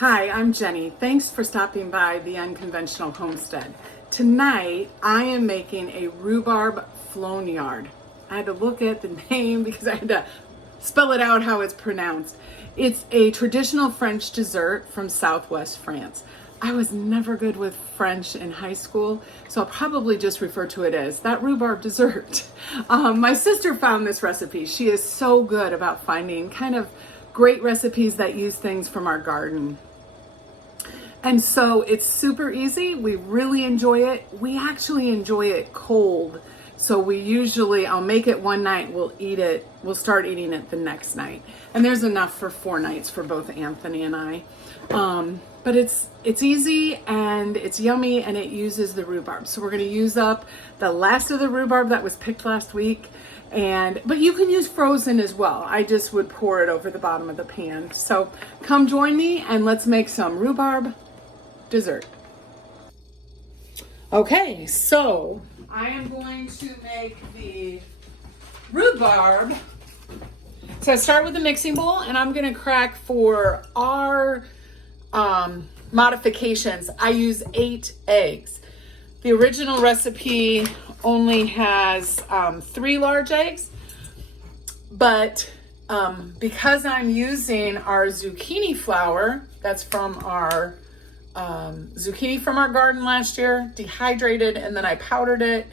Hi, I'm Jenny. Thanks for stopping by the Unconventional Homestead. Tonight, I am making a rhubarb Flaugnarde. I had to look at the name because I had to spell it out how it's pronounced. It's a traditional French dessert from Southwest France. I was never good with French in high school, so I'll probably just refer to it as that rhubarb dessert. My sister found this recipe. She is so good about finding kind of great recipes that use things from our garden. And so it's super easy. We really enjoy it. We actually enjoy it cold. So I'll make it one night, we'll start eating it the next night. And there's enough for 4 nights for both Anthony and I. But it's easy and it's yummy and it uses the rhubarb. So we're gonna use up the last of the rhubarb that was picked last week. But you can use frozen as well. I just would pour it over the bottom of the pan. So come join me and let's make some rhubarb dessert. Okay, so I am going to make the rhubarb. So I start with the mixing bowl and I'm gonna crack for our modifications. I use 8 eggs. The original recipe only has 3 large eggs, but because I'm using our zucchini flour, that's from our zucchini from our garden last year, dehydrated, and then I powdered it.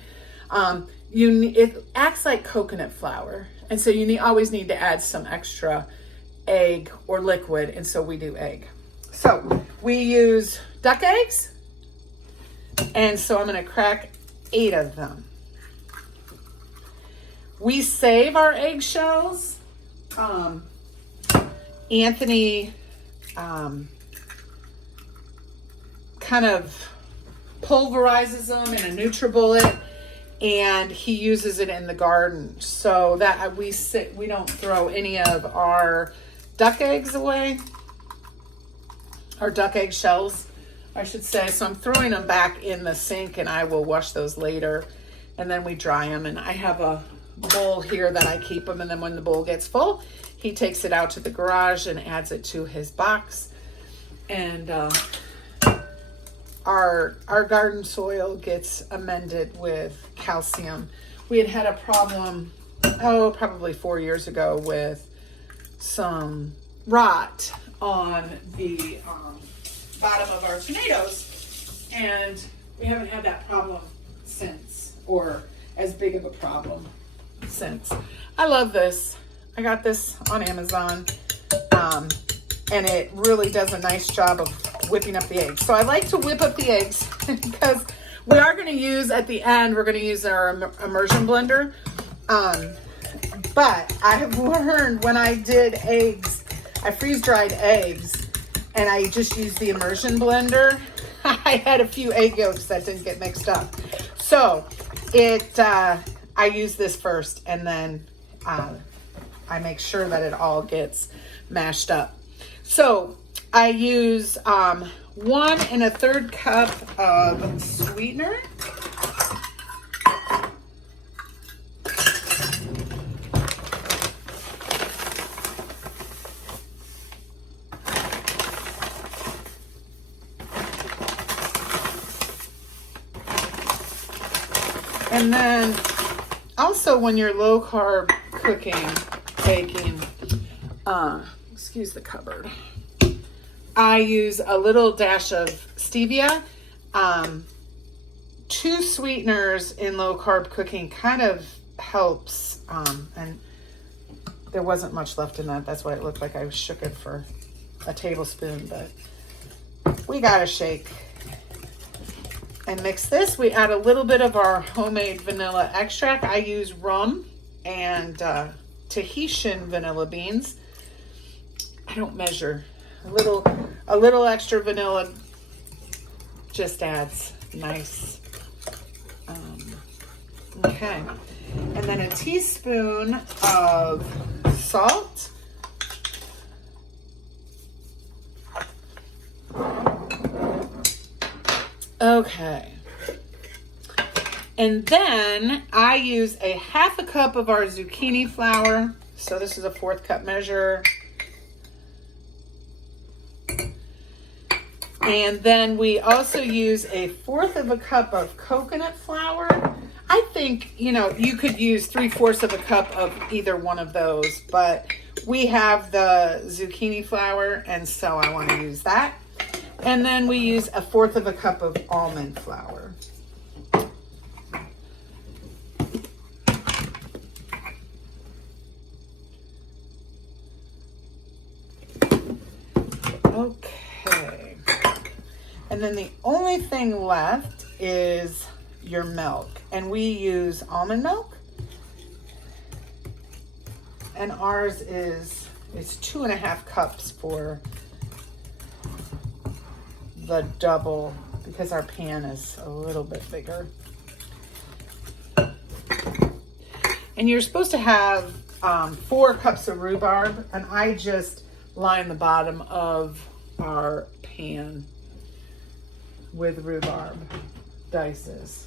It acts like coconut flour, and so you always need to add some extra egg or liquid, and so we do egg. So we use duck eggs, and so I'm going to crack 8 of them. We save our eggshells. Anthony kind of pulverizes them in a NutriBullet, and he uses it in the garden so that we don't throw any of our duck eggs away, our duck egg shells, I should say. So I'm throwing them back in the sink and I will wash those later, and then we dry them. And I have a bowl here that I keep them, and then when the bowl gets full, he takes it out to the garage and adds it to his box. And our garden soil gets amended with calcium. We had a problem, probably 4 years ago, with some rot on the bottom of our tomatoes, and we haven't had that problem since, or as big of a problem since. I love this. I got this on Amazon, and it really does a nice job of whipping up the eggs. So I like to whip up the eggs because we are going to use, at the end, we're going to use our immersion blender. But I have learned when I did eggs, I freeze-dried eggs, and I just used the immersion blender. I had a few egg yolks that didn't get mixed up. So I use this first, and then I make sure that it all gets mashed up. So I use 1 1/3 cup of sweetener. And then also when you're low carb baking, excuse the cupboard, I use a little dash of stevia. 2 sweeteners in low carb cooking kind of helps, and there wasn't much left in that. That's why it looked like I shook it for a tablespoon, but we got to shake and mix this. We add a little bit of our homemade vanilla extract. I use rum and Tahitian vanilla beans. I don't measure. A little extra vanilla just adds nice. Okay, and then a teaspoon of salt. Okay, and then I use a 1/2 cup of our zucchini flour. So this is a 1/4 cup measure. And then we also use 1/4 cup of coconut flour. I think, you could use 3/4 cup of either one of those, but we have the zucchini flour, and so I want to use that. And then we use 1/4 cup of almond flour. Okay. And then the only thing left is your milk. And we use almond milk. And ours is 2.5 cups for the double because our pan is a little bit bigger. And you're supposed to have 4 cups of rhubarb, and I just line the bottom of our pan with rhubarb dices.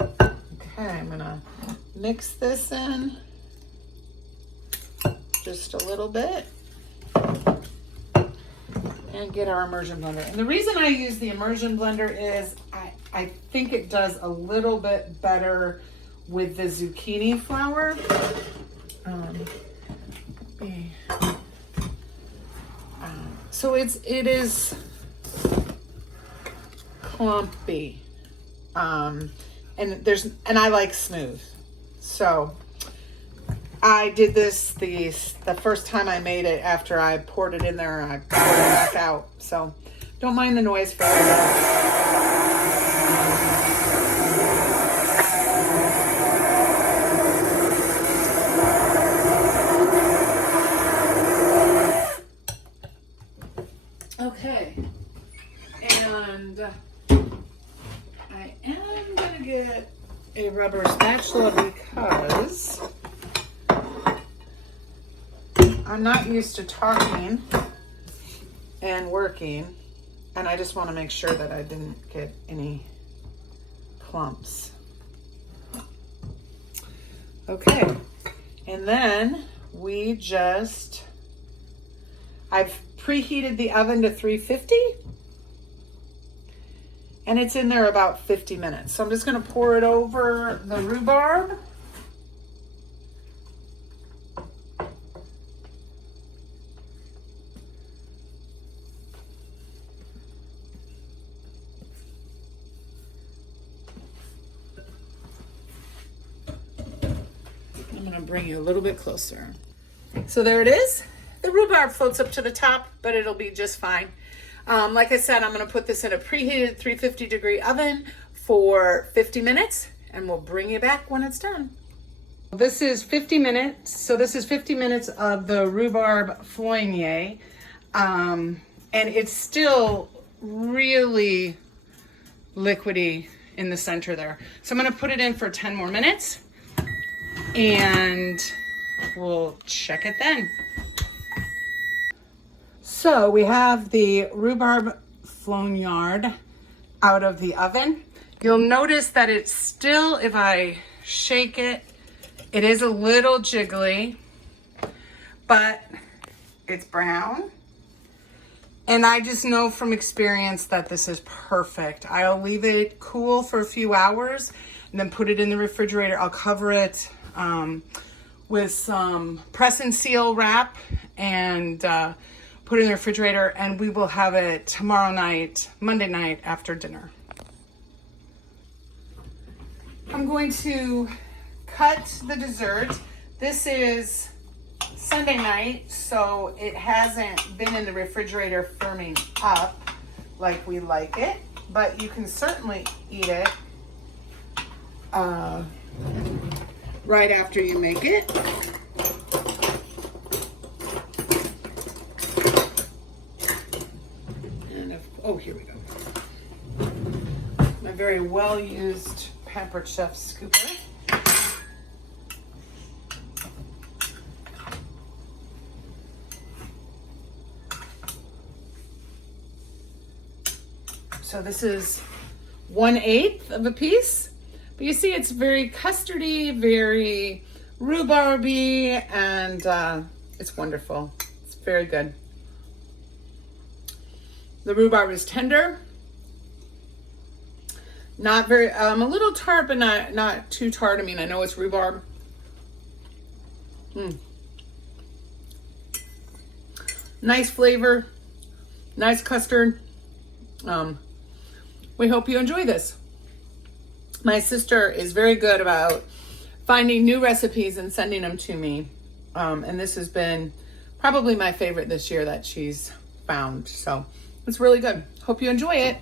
Okay, I'm gonna mix this in just a little bit and get our immersion blender. And the reason I use the immersion blender is I think it does a little bit better with the zucchini flour. So it is clumpy, and I like smooth. So I did this the first time I made it. After I poured it in there, I poured it back out. So don't mind the noise for that. Okay, and I am gonna get a rubber spatula because I'm not used to talking and working, and I just want to make sure that I didn't get any clumps. Okay, and then I've preheated the oven to 350, and it's in there about 50 minutes. So I'm just going to pour it over the rhubarb. I'm going to bring you a little bit closer. So there it is. The rhubarb floats up to the top, but it'll be just fine. Like I said, I'm going to put this in a preheated 350-degree oven for 50 minutes, and we'll bring you back when it's done. This is 50 minutes. So this is 50 minutes of the rhubarb Flaugnarde, and it's still really liquidy in the center there. So I'm going to put it in for 10 more minutes, and we'll check it then. So we have the rhubarb Flaugnarde out of the oven. You'll notice that it's still, if I shake it, it is a little jiggly, but it's brown. And I just know from experience that this is perfect. I'll leave it cool for a few hours and then put it in the refrigerator. I'll cover it with some press and seal wrap and put it in the refrigerator, and we will have it tomorrow night, Monday night after dinner. I'm going to cut the dessert. This is Sunday night, so it hasn't been in the refrigerator firming up like we like it, but you can certainly eat it right after you make it. Oh, here we go. My very well-used Pampered Chef scooper. So this is 1/8 of a piece, but you see it's very custardy, very rhubarby, and it's wonderful. It's Very good. The rhubarb is tender. Not very, a little tart, but not too tart. I mean, I know it's rhubarb. Nice flavor, nice custard. We hope you enjoy this. My sister is very good about finding new recipes and sending them to me. And this has been probably my favorite this year that she's found. So it's really good. Hope you enjoy it.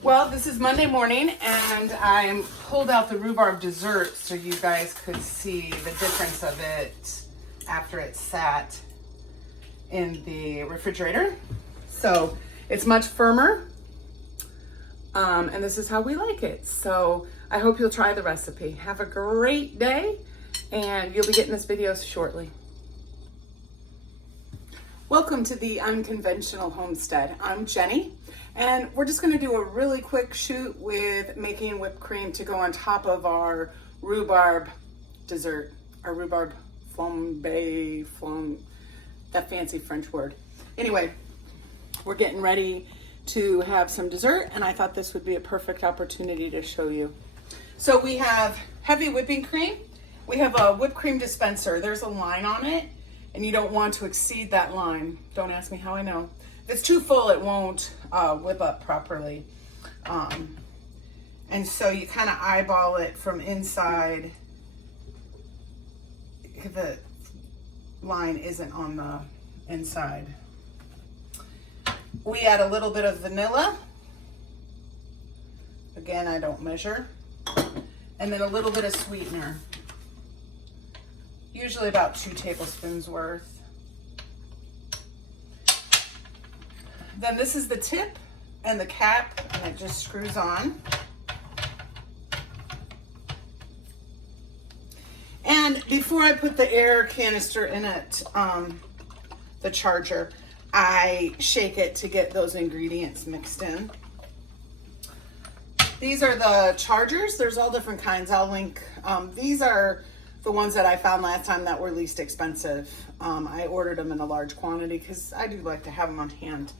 Well, this is Monday morning and I pulled out the rhubarb dessert so you guys could see the difference of it after it sat in the refrigerator. So it's much firmer. And this is how we like it. So I hope you'll try the recipe. Have a great day and you'll be getting this video shortly. Welcome to the Unconventional Homestead. I'm Jenny and we're just going to do a really quick shoot with making whipped cream to go on top of our rhubarb dessert, our rhubarb flambe, that fancy French word. Anyway, we're getting ready to have some dessert and I thought this would be a perfect opportunity to show you. So we have heavy whipping cream. We have a whipped cream dispenser. There's a line on it and you don't want to exceed that line. Don't ask me how I know. If it's too full, it won't whip up properly. And so you kind of eyeball it from inside. The line isn't on the inside. We add a little bit of vanilla. Again, I don't measure. And then a little bit of sweetener. Usually about 2 tablespoons worth. Then this is the tip and the cap, and it just screws on. And before I put the air canister in it, the charger, I shake it to get those ingredients mixed in. These are the chargers. There's all different kinds. I'll link. These are the ones that I found last time that were least expensive. I ordered them in a large quantity because I do like to have them on hand.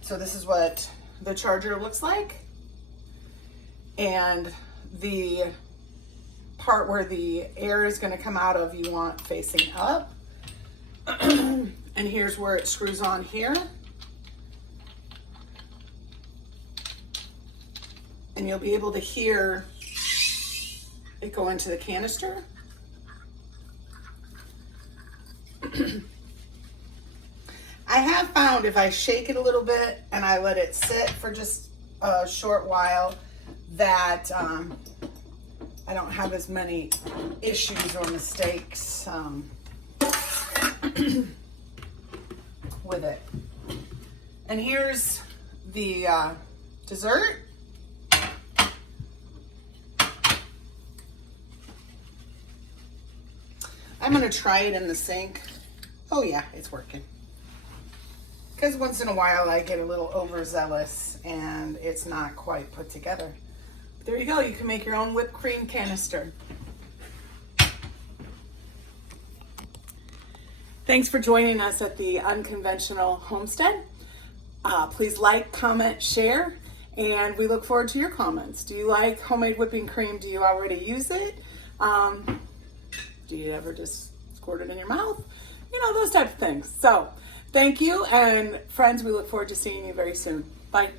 So this is what the charger looks like. And the part where the air is going to come out of, you want facing up. And here's where it screws on here. And you'll be able to hear it go into the canister. I have found if I shake it a little bit and I let it sit for just a short while that I don't have as many issues or mistakes with it. And here's the dessert. I'm gonna try it in the sink. Oh yeah, it's working. Because once in a while I get a little overzealous and it's not quite put together. But there you go, you can make your own whipped cream canister. Thanks for joining us at the Unconventional Homestead. Please like, comment, share, and we look forward to your comments. Do you like homemade whipping cream? Do you already use it? Do you ever just squirt it in your mouth? You know, those types of things. So thank you, and friends, we look forward to seeing you very soon. Bye.